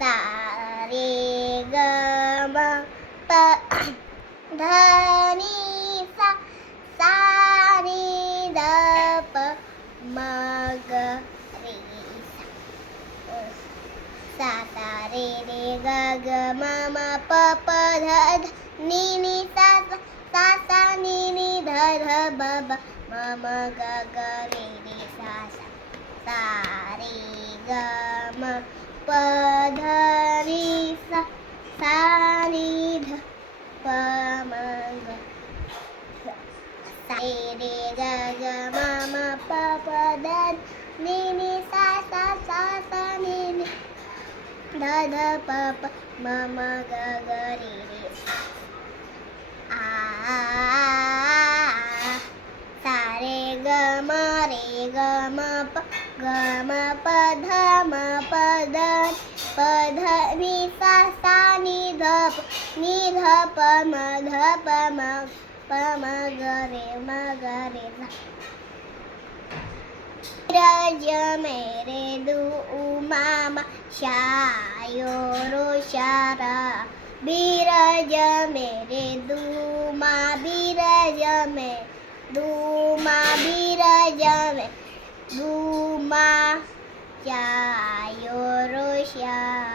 सा रे ग म प ध नि सा सा नि ध प म ग रे सा सा रे ग ग म प प ध नि सा सा सा नि ध ध ब ब म ग ग रे सा सा रे ग म प ध नि सा सा नि ध प म ग सा रे ग ग म प प ध नि सा सा सा सा नि ध ध प प म ग ग रे आ सा रे ग म प ग म प ध नि सा सा नि ध प म प म ग रे बीरज मेरे दू मामा शायो रो शारा बीरज मेरे दूमा बीरज में दूमा बीरज में दूमा शायो रो शारा